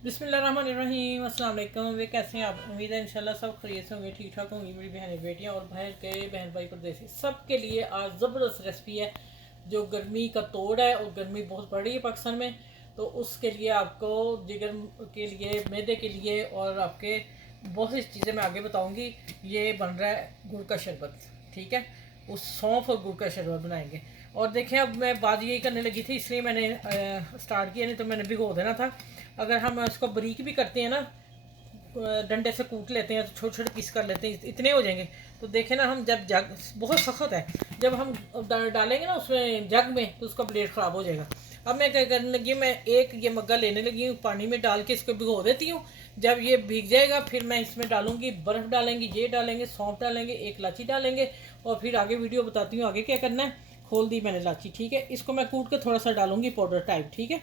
बिस्मिल्लाहिर्रहमानिर्रहीम, अस्सलाम वालेकुम। वे कैसे हैं आप? उम्मीद है इंशाल्लाह सब खैरियत से होंगे, ठीक ठाक होंगी। मेरी बहनें बेटियां और बहन भाई परदेसी सब के लिए आज ज़बरदस्त रेसिपी है जो गर्मी का तोड़ है। और गर्मी बहुत बढ़ रही है पाकिस्तान में, तो उसके लिए आपको जिगर के लिए, मैदे के लिए और आपके बहुत सी चीज़ें मैं आगे बताऊँगी। ये बन रहा है गुड़ का शरबत, ठीक है। उस सौंफ और गुड़ का शरबत बनाएंगे। और देखें, अब मैं बात यही करने लगी थी, इसलिए मैंने स्टार्ट किया, नहीं तो मैंने भिगो देना था। अगर हम इसको बारीक भी करते हैं ना, डंडे से कूट लेते हैं तो छोटे छोटे पीस कर लेते हैं, इतने हो जाएंगे। तो देखें ना, हम जब जग बहुत सख्त है, जब हम डालेंगे ना उसमें जग में, तो उसका प्लेट ख़राब हो जाएगा। अब मैं क्या करने लगी, मैं एक ये मग्गा लेने लगी हूँ, पानी में डाल के इसको भिगो देती हूँ। जब ये भीग जाएगा फिर मैं इसमें डालूंगी, बर्फ़ डालेंगे, ये डालेंगे, सौंफ डालेंगे, एक इलायची डालेंगे। और फिर आगे वीडियो बताती हूँ आगे क्या करना है। खोल दी मैंने इलायची, ठीक है। इसको मैं कूट के थोड़ा सा डालूंगी पाउडर टाइप, ठीक है।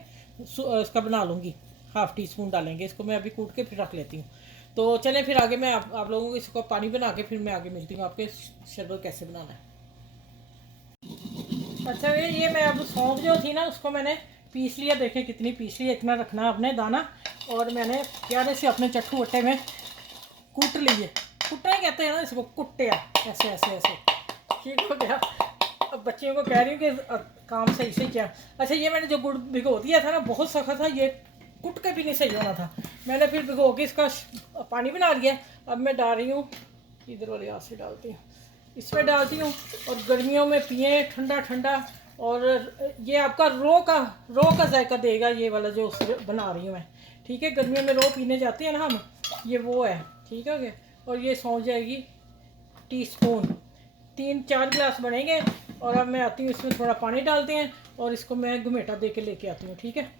इसका बना लूँगी, हाफ़ टी स्पून डालेंगे। इसको मैं अभी कूट के फिर रख लेती हूँ। तो चलें फिर आगे मैं आप लोगों को इसको पानी बना के फिर मैं आगे मिलती हूँ आपके शरबत कैसे बनाना है। अच्छा, ये मैं अब सौंफ जो थी ना उसको मैंने पीस लिया। देखें कितनी पीस लिया, इतना रखना अपने दाना। और मैंने प्यारे से अपने चट्टू वट्टे में कूट लिए। कुटना ही कहते हैं ना इसको, कुट्टे ऐसे ऐसे ऐसे, ठीक हो गया। अब बच्चियों को कह रही हूँ कि काम सही से क्या। अच्छा, ये मैंने जो गुड़ भिगो दिया था ना, बहुत सख्त था, ये कुट के भी नहीं सही होना था। मैंने फिर भिगो के इसका पानी बना लिया। अब मैं डाल रही हूँ, इधर वाले हाथ से डालती हूँ, इसमें डालती हूँ। और गर्मियों में पिए ठंडा ठंडा। और ये आपका रो का जायका देगा, ये वाला जो बना रही हूँ मैं, ठीक है। गर्मियों में रो पीने जाते हैं ना हम, ये वो है, ठीक है। और ये सौंफ जाएगी टीस्पून, 3-4 गिलास बनेंगे। और अब मैं आती हूँ, इसमें थोड़ा पानी डालते हैं और इसको मैं घुमेटा दे के लेके आती हूँ, ठीक है।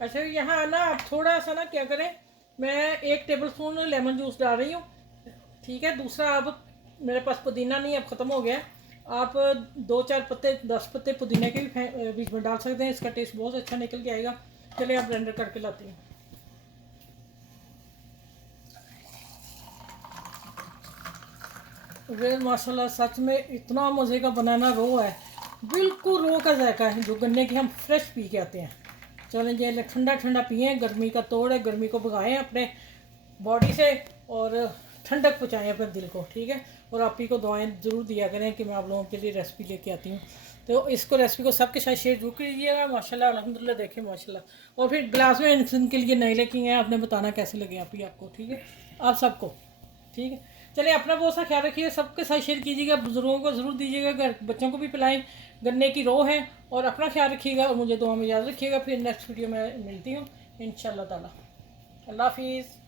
अच्छा, यहाँ ना आप थोड़ा सा ना क्या करें, मैं 1 टेबल स्पून लेमन जूस डाल रही हूँ, ठीक है। दूसरा, अब मेरे पास पुदीना नहीं, अब ख़त्म हो गया। आप 2-4 पत्ते, 10 पत्ते पुदीने के भी बीच में डाल सकते हैं, इसका टेस्ट बहुत अच्छा निकल के आएगा। चलिए आप ब्लेंडर करके लाती हूँ। वे माशाल्लाह सच में इतना मज़े का बनाना रो है, बिल्कुल रो का जायका है, जो गन्ने की हम फ्रेश पी के आते हैं। चलें जी, ठंडा ठंडा पिए, गर्मी का तोड़ है, गर्मी को भगाएं अपने बॉडी से और ठंडक पहुँचाएँ अपने दिल को, ठीक है। और आप ही को दुआएं ज़रूर दिया करें कि मैं आप लोगों के लिए रेसिपी लेके आती हूँ। तो इसको रेसिपी को सबके साथ शेयर जरूर कीजिएगा। माशाल्लाह अल्हम्दुलिल्लाह, देखें माशाल्लाह। और फिर ग्लास में इनके लिए नहीं लेके हैं, आपने बताना कैसे लगे आप ही आपको, ठीक है, आप सबको, ठीक है। चलिए, अपना बहुत सा ख्याल रखिएगा, सबके साथ शेयर कीजिएगा, बुजुर्गों को ज़रूर दीजिएगा, घर बच्चों को भी पिलाएं। गन्ने की रो है। और अपना ख्याल रखिएगा और मुझे दुआ में याद रखिएगा। फिर नेक्स्ट वीडियो में मिलती हूँ इंशाल्लाह ताला। अल्लाह हाफिज़।